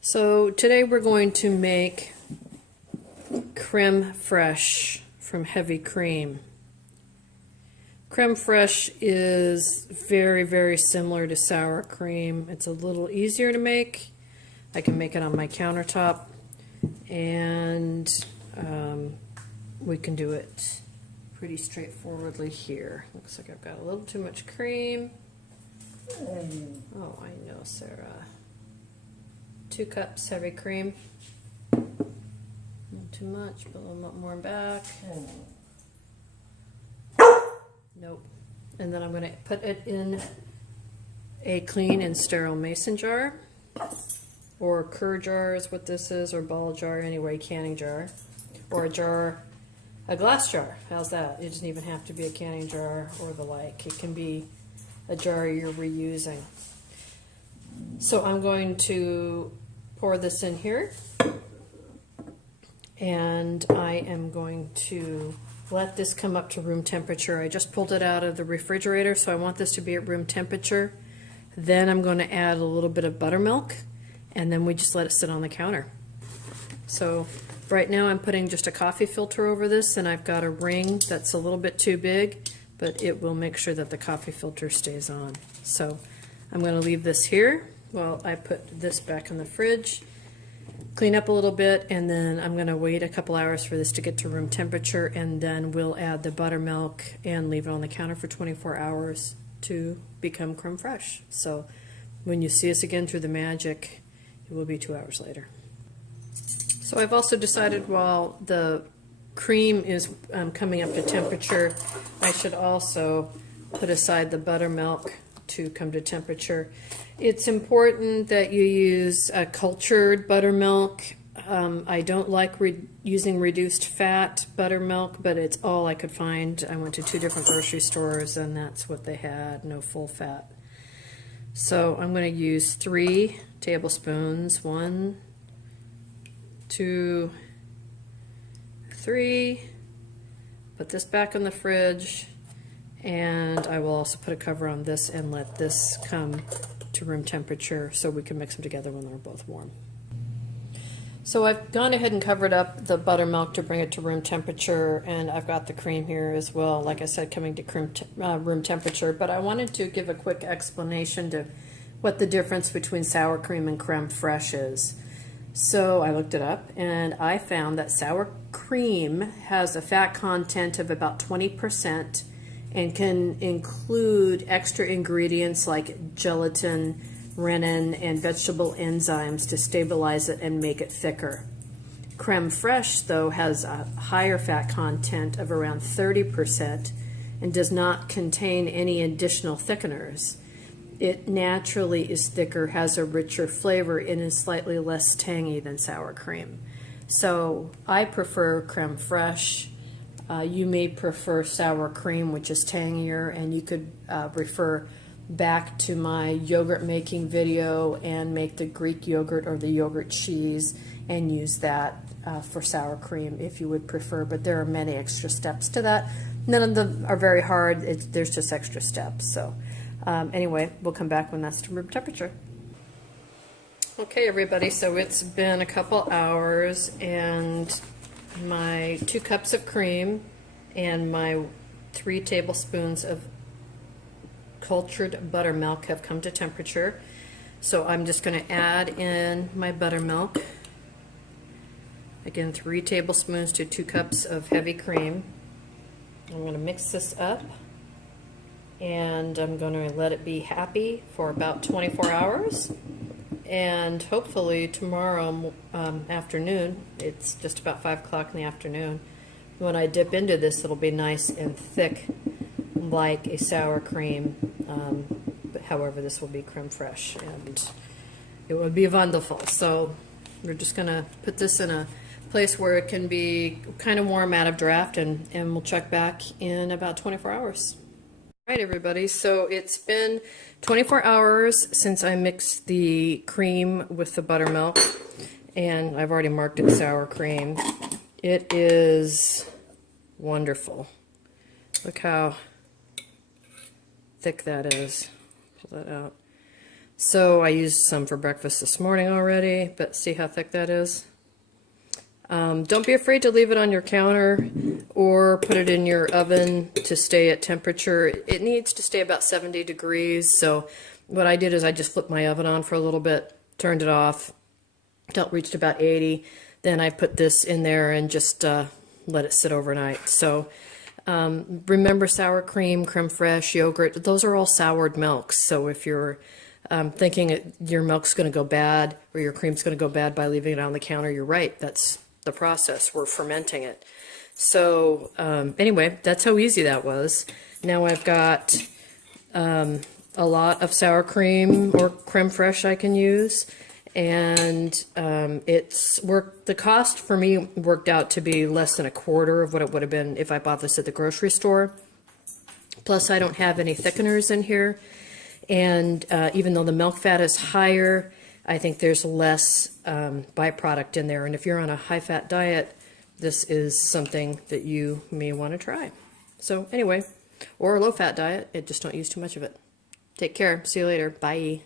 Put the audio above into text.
So today we're going to make Creme Fraiche from heavy cream. Creme Fraiche is very, very similar to sour cream. It's a little easier to make. I can make it on my countertop, and we can do it pretty straightforwardly here. Looks like I've got a little too much cream. Oh, I know, Sarah. 2 cups heavy cream. Not too much, but a little more back. Nope. And then I'm going to put it in a clean and sterile mason jar, or cur jar is what this is, or ball jar, anyway, canning jar, or a glass jar. How's that? It doesn't even have to be a canning jar or the like. It can be a jar you're reusing. So I'm going to pour this in here, and I am going to let this come up to room temperature. I just pulled it out of the refrigerator, so I want this to be at room temperature. Then I'm going to add a little bit of buttermilk, and then we just let it sit on the counter. So right now I'm putting just a coffee filter over this, and I've got a ring that's a little bit too big, but it will make sure that the coffee filter stays on. So I'm going to leave this here while I put this back in the fridge, clean up a little bit, and then I'm going to wait a couple hours for this to get to room temperature, and then we'll add the buttermilk and leave it on the counter for 24 hours to become creme fraiche. So when you see us again through the magic, it will be 2 hours later. So I've also decided while the cream is coming up to temperature, I should also put aside the buttermilk to come to temperature. It's important that you use a cultured buttermilk. I don't like using reduced fat buttermilk, but it's all I could find. I went to 2 different grocery stores, and that's what they had, no full fat. So I'm going to use 3 tablespoons. 1, 2, 3. Put this back in the fridge, and I will also put a cover on this and let this come to room temperature so we can mix them together when they're both warm. So I've gone ahead and covered up the buttermilk to bring it to room temperature, and I've got the cream here as well, like I said, coming to room temperature. But I wanted to give a quick explanation to what the difference between sour cream and creme fraiche is. So I looked it up, and I found that sour cream has a fat content of about 20% and can include extra ingredients like gelatin, rennin, and vegetable enzymes to stabilize it and make it thicker. Creme fraiche, though, has a higher fat content of around 30% and does not contain any additional thickeners. It naturally is thicker, has a richer flavor, and is slightly less tangy than sour cream. So I prefer creme fraiche. You may prefer sour cream, which is tangier, and you could refer back to my yogurt making video and make the Greek yogurt or the yogurt cheese and use that for sour cream if you would prefer, but there are many extra steps to that. None of them are very hard. There's just extra steps. So anyway, we'll come back when that's to room temperature. Okay, everybody, so it's been a couple hours, and my 2 cups of cream and my 3 tablespoons of cultured buttermilk have come to temperature. So I'm just going to add in my buttermilk. Again, 3 tablespoons to 2 cups of heavy cream. I'm going to mix this up, and I'm going to let it be happy for about 24 hours. And hopefully tomorrow afternoon, it's just about 5 o'clock in the afternoon, when I dip into this, it'll be nice and thick like a sour cream. But however, this will be creme fraiche, and it will be wonderful. So we're just going to put this in a place where it can be kind of warm out of draft, and we'll check back in about 24 hours. All right, everybody, so it's been 24 hours since I mixed the cream with the buttermilk, and I've already marked it sour cream. It is wonderful. Look how thick that is. Pull that out. So I used some for breakfast this morning already, but see how thick that is? Don't be afraid to leave it on your counter or put it in your oven to stay at temperature. It needs to stay about 70 degrees. So what I did is I just flipped my oven on for a little bit, turned it off, until it reached about 80. Then I put this in there and just let it sit overnight. So remember sour cream, creme fraiche, yogurt, those are all soured milks. So if you're thinking your milk's going to go bad or your cream's going to go bad by leaving it on the counter, you're right. That's the process. We're fermenting it. So anyway, that's how easy that was. Now I've got a lot of sour cream or creme fraiche I can use. And the cost for me worked out to be less than a quarter of what it would have been if I bought this at the grocery store. Plus I don't have any thickeners in here. And even though the milk fat is higher, I think there's less byproduct in there. And if you're on a high-fat diet, this is something that you may want to try. So anyway, or a low-fat diet, just don't use too much of it. Take care. See you later. Bye.